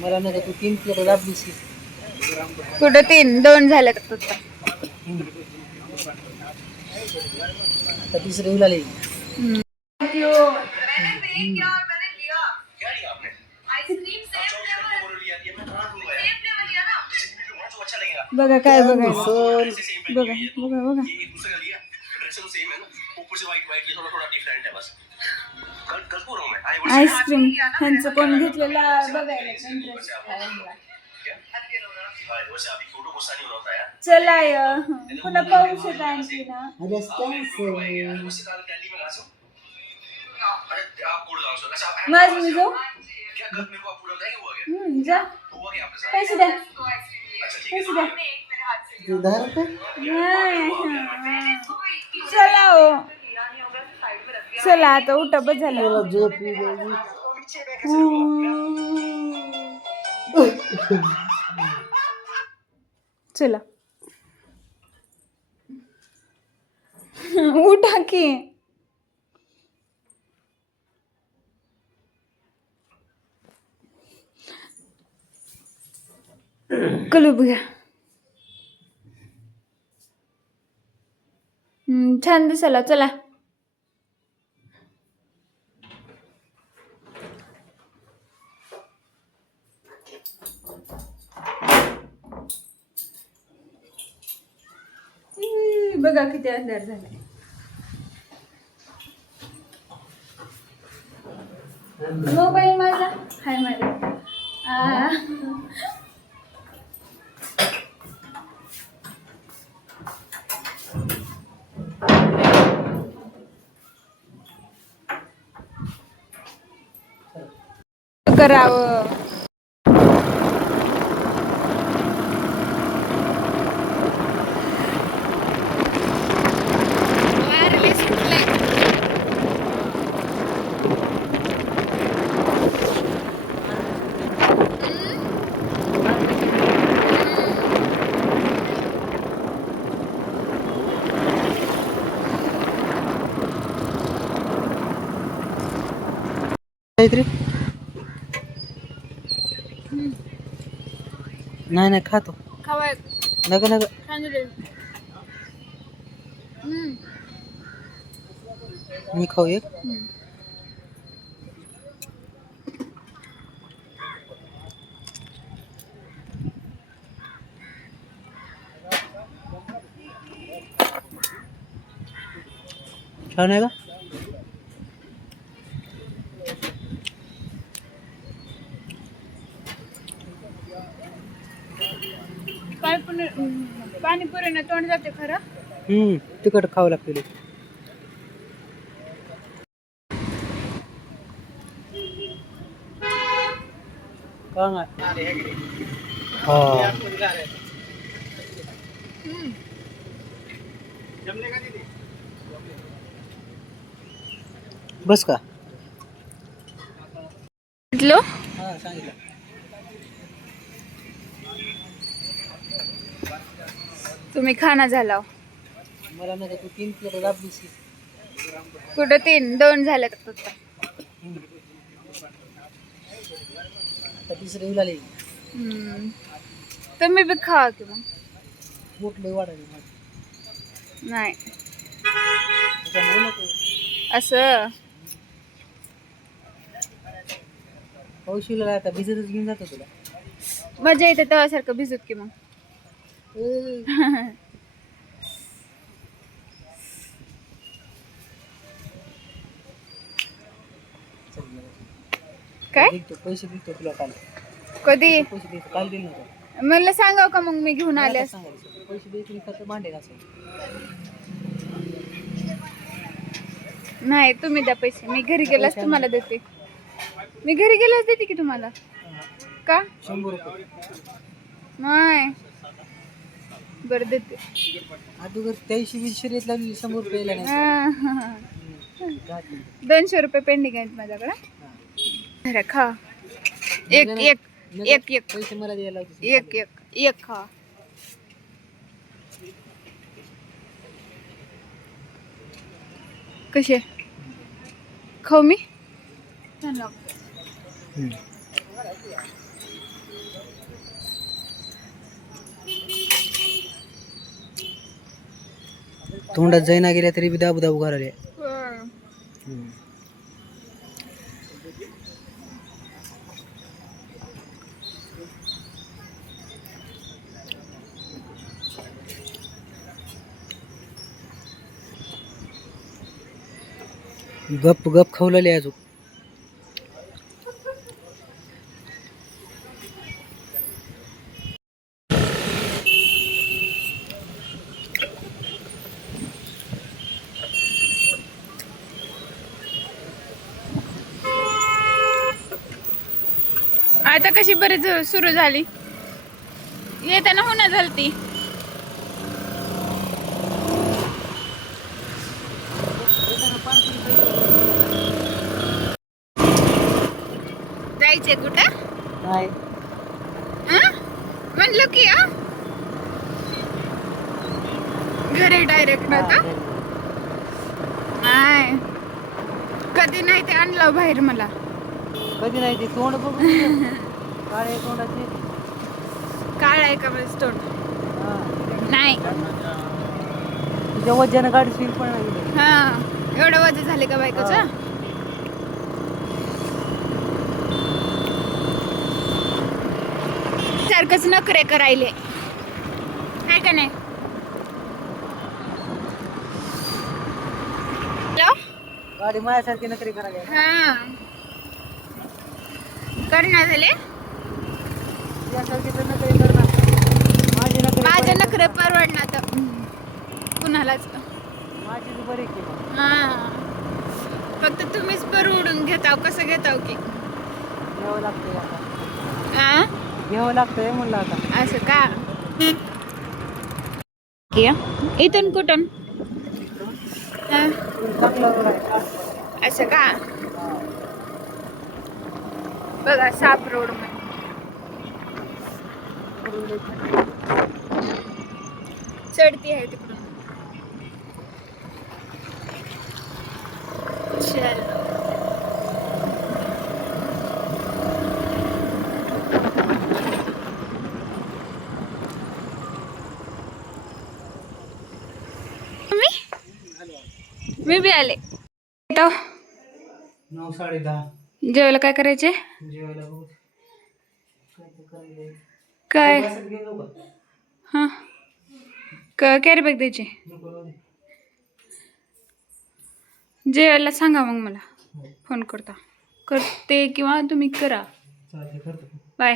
मला नका तू 3 प्लेट दाबलीस की. कुठं 3 2 झाल्यात फक्त. आता तिसरं येऊ लागले. थँक्यू. बघा काय बघायला. बघा बघा बघा. आईस्क्रीम ह्यांचं कोण घेतलेलं बघायला. चला पुन्हा पाऊस येत आणखी ना. माझ मी जाऊ. जा पैसे द्या. पैसे द्या. चला हो. चला आता उठा बस झालं. चला उठा की. कलू बघा. छान दिसला. चला बघा किती अंधार झाला. मोबाईल माझा हाय माझा. करावं. नाही नाही खातो. खावा. नका नका. मी खाऊ एक. छान आहे का? पाणीपुरीने तोंड जाते खरं. तिखट खावं लागते. बस का? सांगितलं. तुम्ही खाना झाला. मला नका तू 3 प्लेट दाबलीस की. कुठं 3 2 झाल्यात फक्त. आता तिसरं येऊ लागले. तुम्ही बी खावा की मग. मोठलं वाढायला नाही असं. पाऊशीला आता भिजतच घेऊन जातो तुला. मजा येते तवासारखं भिजत की मग. काय पैसे देतो तुला काल. कधी पैसे देतो काल दिले नव्हते. मला सांगाव का मग मी घेऊन आले. पैसे देतील फक्त भांडे घासायचे. नाही तुम्ही द्या पैसे. मी घरी गेलास तुम्हाला देते. मी घरी गेलास देते की तुम्हाला. का 100 रुपये. नाही बरं देते. अगोदर 83-20 शर्यत लागली 100 रुपये. 200 रुपये पेंडिंग आहेत माझ्याकडे. खा. एक एक एक एक पैसे मला द्यायला एक एक एक खा. कसे खाऊ मी. छान लागतं. तोंडात जाईना गेल्या तरी बी दाबू दाबू करायला. गप गप खावलेले अजून. आता कशी बरीच सुरू झाली. येताना होणार झाली ती. जायचे कुठं? नाही म्हणलं की घरी डायरेक्ट नव्हता. नाही कधी नाही ते आणलं बाहेर मला. कधी नाही ते तोंड बघ. काळे तोंडाचे. काळ आहे का बस तोंड? नाही. तुझ्या वजन गाडी स्विंग पण नाही. हा एवढं वजन झाले का बायकोचं? सारखंच नखरे करायले आहे का नाही? गाडी माझ्यासारखी नकरी करायला. हा करणार झाले. त्यासारखी तर नकरी करणार. माझे नखरे परवडणार तर कुणालाच. माझी बरी की. हा फक्त तुम्हीच परवडून घेताव. कसं घेताव की घ्यावं लागतंय आता. घ्यावं लागतंय म्हणलं आता. असं का? इथून कुठून? असं का? बघा साप रोड चढती आहे तिकडून. चल मी बी आले. 9:10. जेवायला काय करायचे? जेवायला बघ. काय? हा कॅरी बॅग द्यायची. जेवायला सांगा मग मला फोन करते किंवा तुम्ही करा. बाय.